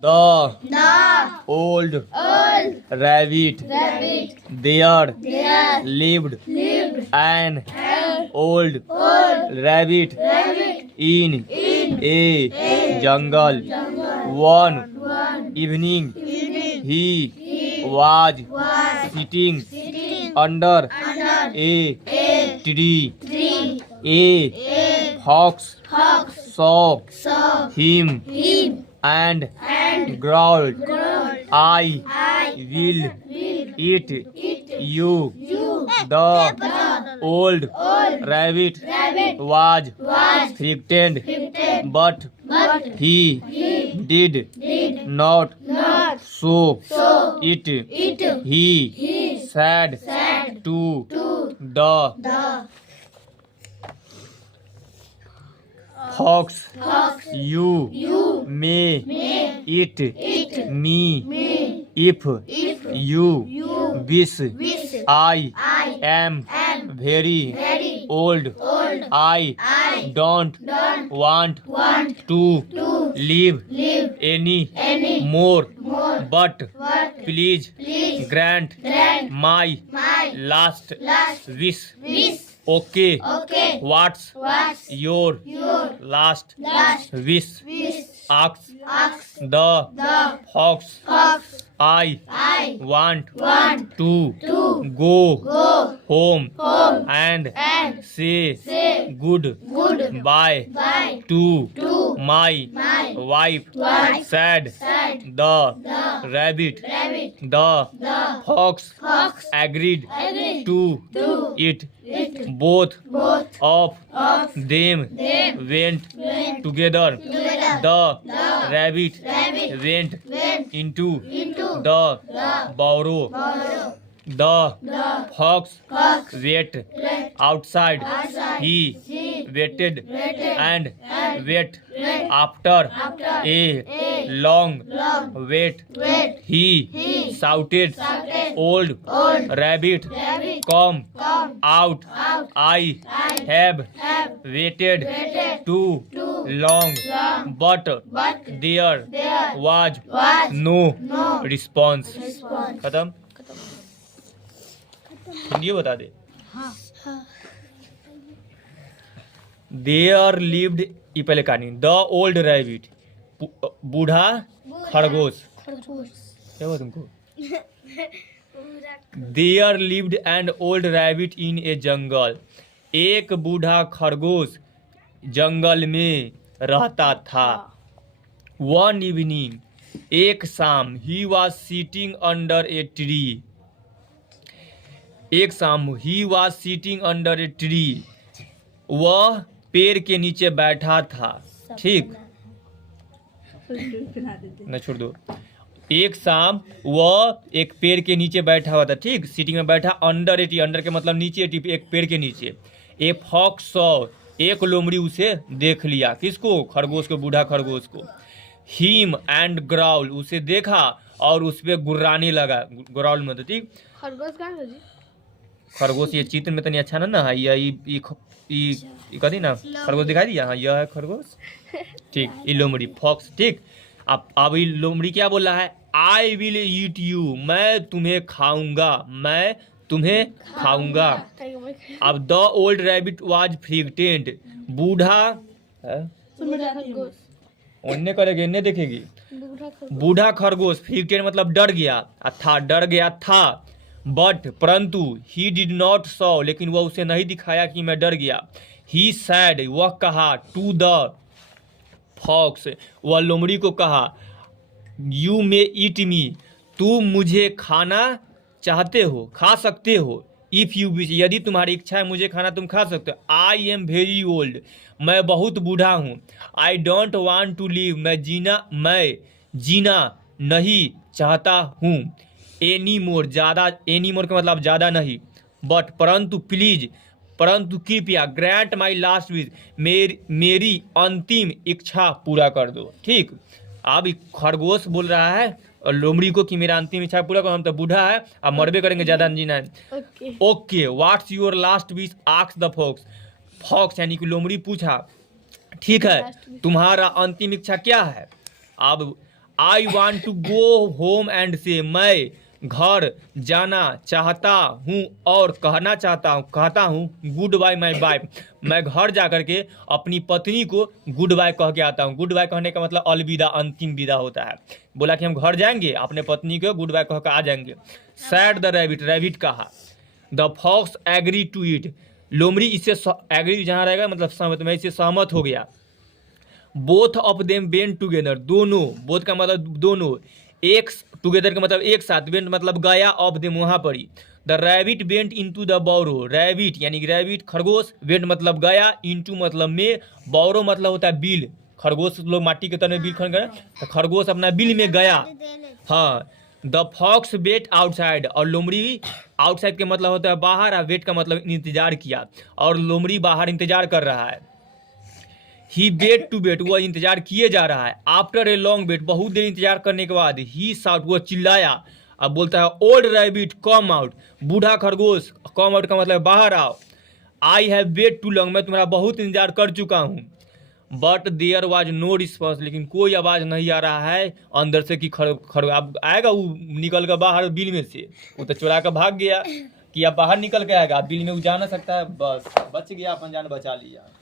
The old rabbit there lived an old rabbit in a jungle. One evening he was sitting under a tree. A fox saw him and growled, I will eat you. The old rabbit was frightened, but he did not show it. He said to the fox, you may eat me if you wish. I am very old. I don't want to live any more. But please grant my last wish. Okay. What's your last wish? Asked the fox. I want to go home and say goodbye to my wife, said the rabbit. The fox agreed to it. Both of them went together. The rabbit went into the burrow. The fox waited outside. He waited and waited. After a long wait, he shouted, Old rabbit, come out. I have waited too long. But there was no response. खत्म? हिंदी बता दे. There lived, ये पहले कहानी. The old rabbit, बूढ़ा खरगोश. क्या हुआ तुमको? There lived an old rabbit in a jungle. एक बूढ़ा खरगोश जंगल में रहता था. One evening, एक शाम, he was sitting under a tree. एक शाम he was sitting under a tree. वह पेड़ के नीचे बैठा था. ठीक न छोड़ दो. एक शाम वह एक पेड़ के नीचे बैठा हुआ था. ठीक, सीटिंग में बैठा. अंडर ए ट्री, अंडर के मतलब नीचे, टी एक पेड़ के नीचे. ए फॉक्स सॉ, एक लोमड़ी उसे देख लिया. किसको? खरगोश को, बूढ़ा खरगोश को. हिम एंड ग्राउल, उसे देखा और उस पर गुर्राने लगा. ग्राउल में तो ठीक खरगोश का है जी. खरगोश ये चित्र में तो नहीं अच्छा ना है. ये कथी ना खरगोश दिखाई दिया. हाँ यह है खरगोश. ठीक, ये लोमड़ी फॉक्स. ठीक, अब ये लोमड़ी क्या बोल रहा है? आई विल ईट यू, मैं तुम्हें खाऊंगा, मैं तुम्हें खाऊंगा. अब द ओल्ड रैबिट वाज फ्रिghtened, बूढ़ा उन्ने करेगी, इन्ने देखेगी. बूढ़ा खरगोश फ्रिghtened मतलब डर गया था, डर गया था. बट परंतु ही डिड नॉट सॉ, लेकिन वह उसे नहीं दिखाया कि मैं डर गया. ही सैड, वह कहा. टू द फॉक्स, वह लोमड़ी को कहा. यू मे ईट मी, तुम मुझे खाना चाहते हो, खा सकते हो. इफ यू विश, यदि तुम्हारी इच्छा है मुझे खाना, तुम खा सकते हो. आई एम वेरी ओल्ड, मैं बहुत बूढ़ा हूँ. I don't want to live, मैं जीना नहीं चाहता हूँ. एनी मोर, ज़्यादा, एनी मोर का मतलब ज़्यादा नहीं. बट परंतु प्लीज, परंतु कृपया, ग्रांट माई लास्ट विश, मेरी अंतिम इच्छा पूरा कर दो. ठीक, अब खरगोश बोल रहा है और लोमड़ी को कि मेरा अंतिम इच्छा पूरा करो, हम तो बूढ़ा है, अब मरबे करेंगे, ज़्यादा जीना है. Okay, what's your last wish, asked the fox. Fox यानी कि लोमड़ी पूछा, ठीक है तुम्हारा अंतिम इच्छा क्या है? अब I want to go home and say, मैं घर जाना चाहता हूँ और कहता हूँ गुड बाय माई वाइफ, मैं घर जा करके अपनी पत्नी को गुड बाय कह के आता हूँ। गुड बाय कहने का मतलब अलविदा, अंतिम विदा होता है। बोला कि हम घर जाएंगे, अपने पत्नी को गुड बाय कह के आ जाएंगे। सैड द रैबिट, रैबिट कहा। The fox agree to it, लोमड़ी इससे एग्री जहाँ रहेगा मतलब सहमत, मैं इससे सहमत हो गया। Both of them went together, दोनों, बोथ का मतलब दोनों, एक टुगेदर का मतलब एक साथ, वेंट मतलब गया, ऑफ देम वहाँ पर ही। The rabbit went into the burrow, rabbit यानी रैबिट खरगोश, वेंट मतलब गया, इनटू मतलब में, बोरो मतलब होता है बिल, खरगोश लोग माटी के तरह में बिल खन गए, तो खरगोश अपना बिल में गया। हाँ, द फॉक्स वेट आउटसाइड, और लोमड़ी आउटसाइड के मतलब होता है बाहर, और वेट का मतलब इंतजार किया, और लोमड़ी बाहर इंतजार कर रहा है। ही वेट टू वेट, वह इंतजार किए जा रहा है। आफ्टर ए लॉन्ग वेट, बहुत देर इंतजार करने के बाद, ही साउट, वह चिल्लाया, अब बोलता है ओल्ड रैबिट कम आउट, बूढ़ा खरगोश, कम आउट का मतलब बाहर आओ। I have wait too long, मैं तुम्हारा बहुत इंतजार कर चुका हूँ। But there was no response, लेकिन कोई आवाज़ नहीं आ रहा है अंदर से कि खर अब आएगा वो निकल कर बाहर बिल में से, वो तो चुरा कर भाग गया कि अब बाहर निकल के आएगा, बिल में वो जा ना सकता है, बस बच गया, अपन जान बचा लिया।